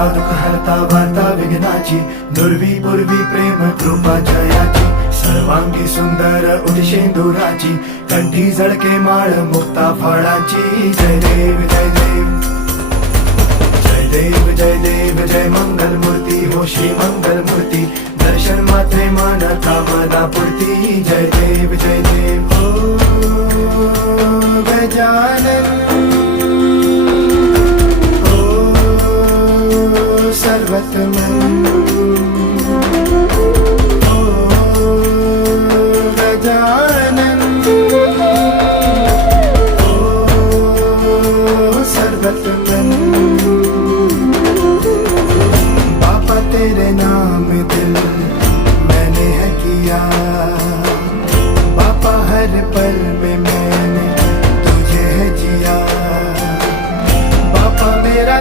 हरता दुःख हरता वार्ता विघ्नाची, दुर्वी पूर्वी प्रेम कृपा जयाची, सर्वांगी सुंदर उदिशेंदुराची, कंठी झळके माळ मुक्ता फळाची. जय देव जय देव जय देव जय देव जय मंगल मूर्ती हो श्री मंगल मूर्ती, दर्शन मात्रे मन कामना पूर्ती. जय देव जय देव हो गजानन हो सर्वतमन.